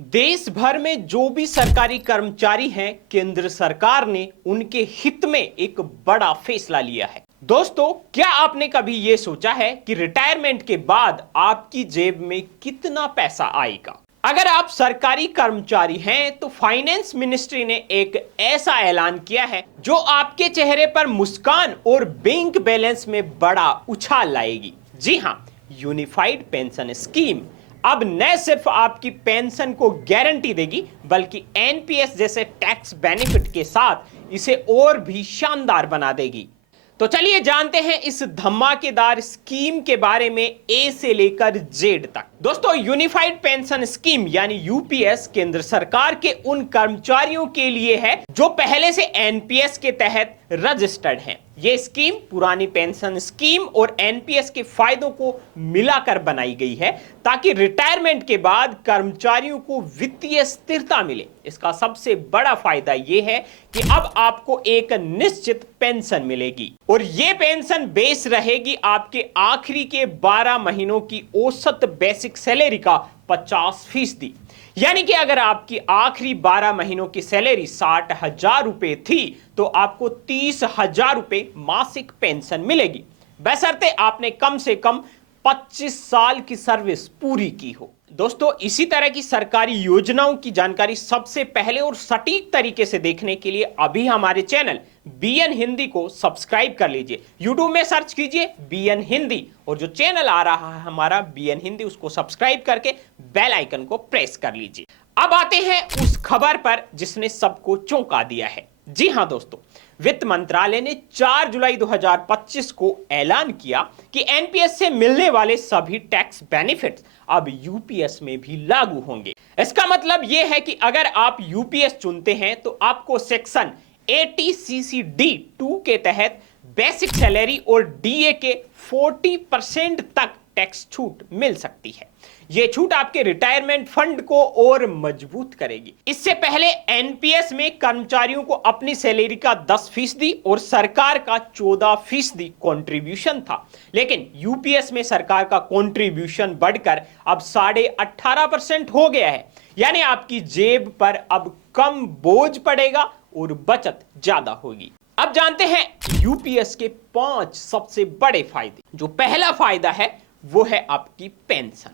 देश भर में जो भी सरकारी कर्मचारी हैं, केंद्र सरकार ने उनके हित में एक बड़ा फैसला लिया है। दोस्तों, क्या आपने कभी यह सोचा है कि रिटायरमेंट के बाद आपकी जेब में कितना पैसा आएगा? अगर आप सरकारी कर्मचारी हैं तो फाइनेंस मिनिस्ट्री ने एक ऐसा ऐलान किया है जो आपके चेहरे पर मुस्कान और बैंक बैलेंस में बड़ा उछाल लाएगी। जी हां, यूनिफाइड पेंशन स्कीम अब न सिर्फ आपकी पेंशन को गारंटी देगी बल्कि एनपीएस जैसे टैक्स बेनिफिट के साथ इसे और भी शानदार बना देगी। तो चलिए जानते हैं इस धमाकेदार स्कीम के बारे में ए से लेकर जेड तक। दोस्तों, यूनिफाइड पेंशन स्कीम यानी यूपीएस केंद्र सरकार के उन कर्मचारियों के लिए है जो पहले से एनपीएस के तहत रजिस्टर्ड हैं। यह स्कीम पुरानी पेंशन स्कीम और एनपीएस के फायदों को मिलाकर बनाई गई है ताकि रिटायरमेंट के बाद कर्मचारियों को वित्तीय स्थिरता मिले। इसका सबसे बड़ा फायदा यह है कि अब आपको एक निश्चित पेंशन मिलेगी और यह पेंशन बेस रहेगी आपके आखिरी के 12 महीनों की औसत बेसिक सैलरी का 50%। यानी कि अगर आपकी आखिरी 12 महीनों की सैलरी 60,000 रुपए थी तो आपको 30,000 रुपए मासिक पेंशन मिलेगी, बशर्ते आपने कम से कम 25 साल की सर्विस पूरी की हो। दोस्तों, इसी तरह की सरकारी योजनाओं की जानकारी सबसे पहले और सटीक तरीके से देखने के लिए अभी हमारे चैनल बीएन हिंदी को सब्सक्राइब कर लीजिए। यूट्यूब में सर्च कीजिए बीएन हिंदी और जो चैनल आ रहा है हमारा बीएन हिंदी, उसको सब्सक्राइब करके बेल आइकन को प्रेस कर लीजिए। अब आते हैं उस खबर पर जिसने सबको चौंका दिया है। जी हां दोस्तों, वित्त मंत्रालय ने 4 जुलाई 2025 को ऐलान किया कि एनपीएस से मिलने वाले सभी टैक्स बेनिफिट्स अब यूपीएस में भी लागू होंगे। इसका मतलब यह है कि अगर आप यूपीएस चुनते हैं तो आपको सेक्शन 80CC D2 के तहत बेसिक सैलरी और डीए के 40% तक टैक्स छूट मिल सकती है। यह छूट आपके रिटायरमेंट फंड को और मजबूत करेगी। इससे पहले एनपीएस में कर्मचारियों को अपनी सैलरी का 10% और सरकार का 14% कंट्रीब्यूशन था, लेकिन यूपीएस में सरकार का कंट्रीब्यूशन बढ़कर अब 18.5% हो गया है। यानी आपकी जेब पर अब कम बोझ पड़ेगा और बचत ज्यादा होगी। अब जानते हैं यूपीएस के 5 सबसे बड़े फायदे। जो पहला फायदा है वो है आपकी पेंशन।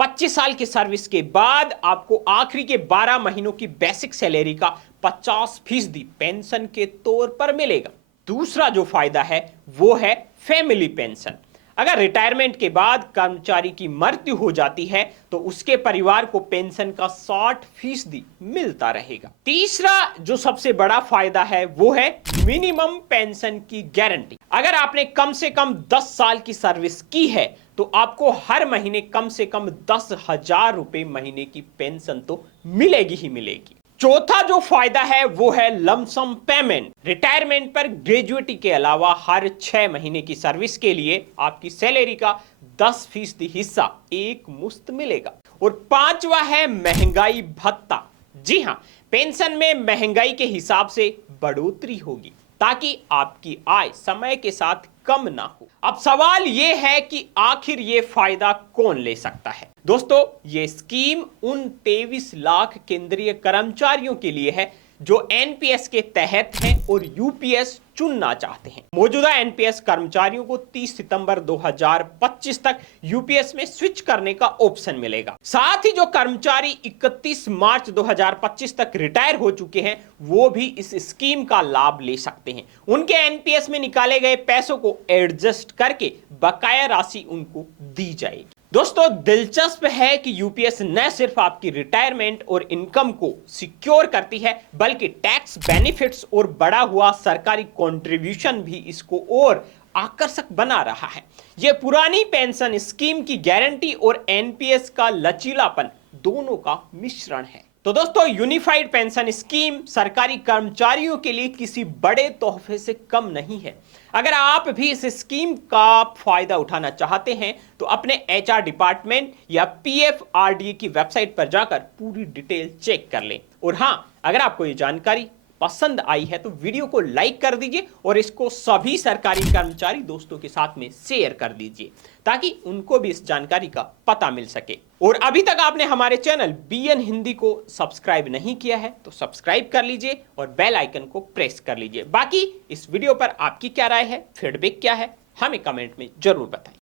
25 साल की सर्विस के बाद आपको आखिरी के 12 महीनों की बेसिक सैलरी का 50% पेंशन के तौर पर मिलेगा। दूसरा जो फायदा है वो है फैमिली पेंशन। अगर रिटायरमेंट के बाद कर्मचारी की मृत्यु हो जाती है तो उसके परिवार को पेंशन का 60% मिलता रहेगा। तीसरा जो सबसे बड़ा फायदा है वो है मिनिमम पेंशन की गारंटी। अगर आपने कम से कम 10 साल की सर्विस की है तो आपको हर महीने कम से कम 10,000 रुपए महीने की पेंशन तो मिलेगी ही मिलेगी। चौथा जो फायदा है वो है लमसम पेमेंट। रिटायरमेंट पर ग्रेजुएटी के अलावा हर 6 महीने की सर्विस के लिए आपकी सैलरी का 10% हिस्सा एक मुश्त मिलेगा। और पांचवा है महंगाई भत्ता। जी हां, पेंशन में महंगाई के हिसाब से बढ़ोतरी होगी ताकि आपकी आय समय के साथ कम ना हो। अब सवाल यह है कि आखिर यह फायदा कौन ले सकता है? दोस्तों, यह स्कीम उन 23 लाख केंद्रीय कर्मचारियों के लिए है जो एनपीएस के तहत हैं और यूपीएस चुनना चाहते हैं। मौजूदा एनपीएस कर्मचारियों को 30 सितंबर 2025 तक यूपीएस में स्विच करने का ऑप्शन मिलेगा। साथ ही जो कर्मचारी 31 मार्च 2025 तक रिटायर हो चुके हैं वो भी इस स्कीम का लाभ ले सकते हैं। उनके एनपीएस में निकाले गए पैसों को एडजस्ट करके बकाया राशि उनको दी जाएगी। दोस्तों, दिलचस्प है कि यूपीएस न सिर्फ आपकी रिटायरमेंट और इनकम को सिक्योर करती है बल्कि टैक्स बेनिफिट्स और बढ़ा हुआ सरकारी कंट्रीब्यूशन भी इसको और आकर्षक बना रहा है। यह पुरानी पेंशन स्कीम की गारंटी और एनपीएस का लचीलापन दोनों का मिश्रण है। तो दोस्तों, यूनिफाइड पेंशन स्कीम सरकारी कर्मचारियों के लिए किसी बड़े तोहफे से कम नहीं है। अगर आप भी इस स्कीम का फायदा उठाना चाहते हैं तो अपने एचआर डिपार्टमेंट या पीएफआरडीए की वेबसाइट पर जाकर पूरी डिटेल चेक कर लें। और हां, अगर आपको ये जानकारी पसंद आई है तो वीडियो को लाइक कर दीजिए और इसको सभी सरकारी कर्मचारी दोस्तों के साथ में शेयर कर दीजिए ताकि उनको भी इस जानकारी का पता मिल सके। और अभी तक आपने हमारे चैनल BN हिंदी को सब्सक्राइब नहीं किया है तो सब्सक्राइब कर लीजिए और बेल आइकन को प्रेस कर लीजिए। बाकी इस वीडियो पर आपकी क्या राय है, फीडबैक क्या है, हमें कमेंट में जरूर बताएं।